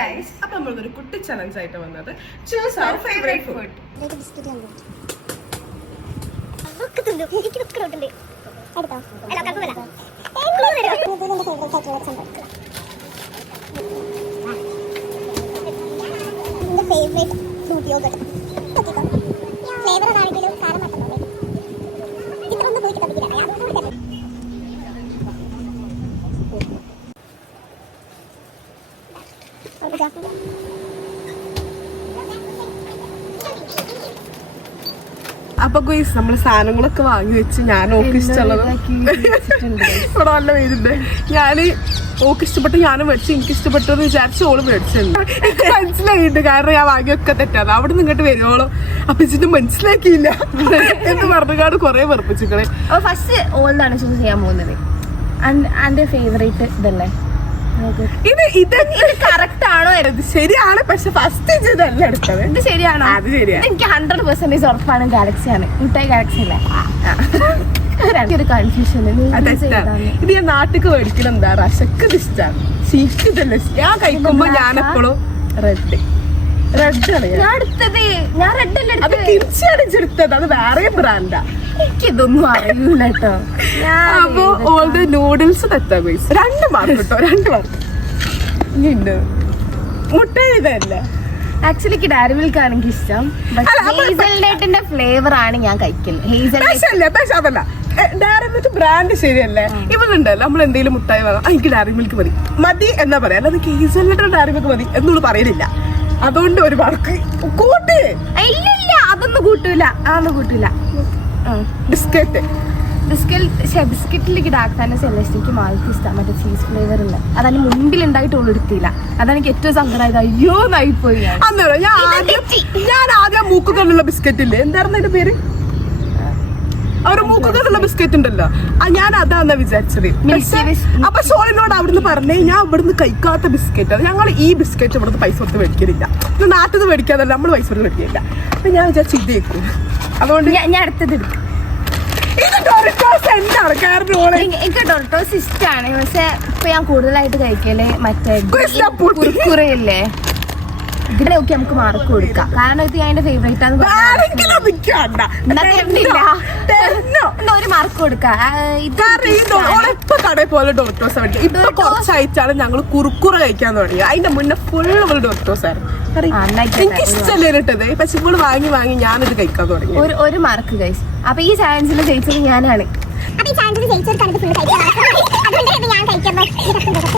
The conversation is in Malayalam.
ഗൈസ്, അപ്പോൾ നമ്മളൊരു കുട്ടി ചലഞ്ച് ആയിട്ട് വന്നത് choose our favorite food. Favourite fruit yoghurt flavour അതാണെങ്കിലും കാരം മാറ്റുന്നത് ഇത്രയൊന്നും പോയി കിട്ടില്ല അപ്പൊ ഗൈസ് നമ്മള് സാധനങ്ങളൊക്കെ വാങ്ങി വെച്ച് ഞാൻ ഓക്ക് ഇഷ്ടമുള്ളത് ഇവിടെ നല്ല പേരുണ്ട്. ഞാന് ഓക്ക് ഇഷ്ടപ്പെട്ട് ഞാനും മേടിച്ചു, എനിക്ക് ഇഷ്ടപ്പെട്ടെന്ന് വിചാരിച്ച് ഓള് മേടിച്ചിട്ടുണ്ട്. എനിക്ക് മനസ്സിലായിട്ടുണ്ട്, കാരണം ഞാൻ വാങ്ങിയൊക്കെ തെറ്റാണ്. അവിടെ നിന്ന് ഇങ്ങോട്ട് വരുവോളോ അപ്പൊ ഇതിന് മനസ്സിലാക്കിയില്ല എന്ന് പറഞ്ഞാട് കൊറേ വെറുപ്പിച്ചിക്കണേ. ഫസ്റ്റ് ഓൾഡാണ് ചൂസ് ചെയ്യാൻ പോകുന്നത്. എന്റെ ഫേവറേറ്റ് ഇതല്ലേ ഇത് കറക്റ്റ് ആണോ? ശരിയാണ്, പക്ഷെ ഫസ്റ്റ് ഇതല്ല എടുത്തത്. ഇത് ശരിയാണോ? അത് ശരിയാണ്. എനിക്ക് 100% ഉറപ്പാണ് ഗാലക്സിയാണ്. മുട്ടായി ഗാലക്സി അല്ലേ? ഒരു കൺഫ്യൂഷൻ. ഇത് ഞാൻ നാട്ടിക്ക് മേടിക്കണം. എന്താ റഷക്ക് ഇഷ്ടമാണ്, ശീക്ക് ഇതല്ല. ഞാൻ കഴിക്കുമ്പോ ഞാൻ എപ്പോഴും റെഡ് ആണ് ഞാൻ എടുത്തത്. ഞാൻ റെഡ് അല്ലേ അത് തിരിച്ചടിച്ചെടുത്തത്. അത് വേറെ ബ്രാൻഡാ. എനിക്കിതൊന്നും അറിയൂല കേട്ടോ. അപ്പൊ ഓൾഡ് നൂഡിൽസ് തെറ്റാ പൈസ 2 മാർക്ക് കേട്ടോ, 2 മാർക്ക്. ഇനി മുട്ടായി ഇതല്ല. ആക്ച്വലി എനിക്ക് ഡയറി മിൽക്ക് ആണ് എനിക്ക് ഇഷ്ടം. ഹേസൽനട്ടിന്റെ ഫ്ലേവർ ആണ് ഞാൻ കഴിക്കല്. പക്ഷെ അതല്ല, ഡയറി മിൽക്ക് ബ്രാൻഡ് ശരിയല്ലേ? ഇവളുണ്ടല്ലോ നമ്മൾ എന്തെങ്കിലും മുട്ടായി വാങ്ങാം, എനിക്ക് ഡയറി മിൽക്ക് മതി എന്നാ പറയാ, അല്ലാതെ ഹേസൽനട്ടിന്റെ ഡയറി മിൽക്ക് മതി എന്നോട് പറയുന്നില്ല. അതുകൊണ്ട് ഒരു മാർക്ക് കൂട്ട്. ഇല്ല അതൊന്നും കൂട്ടൂല, അതൊന്നും കൂട്ടൂല. ബിസ്ക്കറ്റിലേക്ക് ഡാർക്ക് ഫാന്റസി അല്ല ഇഷ്ടം. എനിക്ക് മാൾക്ക് ഇഷ്ടം മറ്റേ ചീസ് ഫ്ലേവർ ഉള്ള. അതാണ് മുമ്പിൽ ഉണ്ടായിട്ടുള്ള എടുത്തില്ല. അതാണ് എനിക്ക് ഏറ്റവും സങ്കടമായത്. അയ്യോ നായിപ്പോയി. ഞാൻ ആദ്യം മൂക്കുകളുള്ള ബിസ്ക്കറ്റ് ഇല്ലേ, എന്തായിരുന്നു അതിന്റെ പേര്? അവര് മൂക്കുകളുള്ള ബിസ്ക്കറ്റ് ഉണ്ടല്ലോ, ഞാൻ അതാന്നാ വിചാരിച്ചത്. അപ്പൊ സോളിനോട് അവിടുന്ന് പറഞ്ഞേ ഞാൻ ഇവിടുന്ന് കഴിക്കാത്ത ബിസ്ക്കറ്റ് ആണ്. ഞങ്ങൾ ഈ ബിസ്ക്കറ്റ് ഇവിടുന്ന് പൈസ കൊടുത്ത് മേടിക്കലില്ല, നാട്ടിൽ നിന്ന് മേടിക്കാതല്ല, നമ്മൾ പൈസ കൊടുത്ത് മേടിക്കില്ല. അപ്പൊ ഞാൻ വിചാരിച്ചു ഇത് വെക്കും. അതുകൊണ്ട് ഞാൻ അടുത്തത് എടുക്കും. എനിക്ക് ഡോർട്ടോസ് ഇഷ്ടമാണ്, പക്ഷെ ഇപ്പൊ ഞാൻ കൂടുതലായിട്ട് കഴിക്കല് മറ്റേ കുറുക്കുറയില്ലേ, ഇതിനെ നോക്കി നമുക്ക് മാർക്ക് കൊടുക്കാം. കാരണം ഇത് ഞാൻ ഫേവറേറ്റ് ആണ്. ഒരു മാർക്ക് കൊടുക്കാം. കടയിൽ പോലെ ഡോർട്ടോസ് മേടിക്കും. ഇപ്പൊ കുറച്ചായിട്ടാണ് ഞങ്ങൾ കുറുക്കുറ കഴിക്കാൻ തുടങ്ങി. അതിന്റെ മുന്നേ ഫുള്ള് ഡോർട്ടോസ് ആയിരുന്നു. എനിക്ക് ഇഷ്ടമല്ലേ ഇട്ടത്, പക്ഷെ ഇപ്പോൾ വാങ്ങി ഞാനിത് കഴിക്കാൻ തുടങ്ങി. ഒരു മാർക്ക് ഗൈസ്. അപ്പൊ ഈ ചാലഞ്ചിൽ ജയിച്ചത് ഞാനാണ്.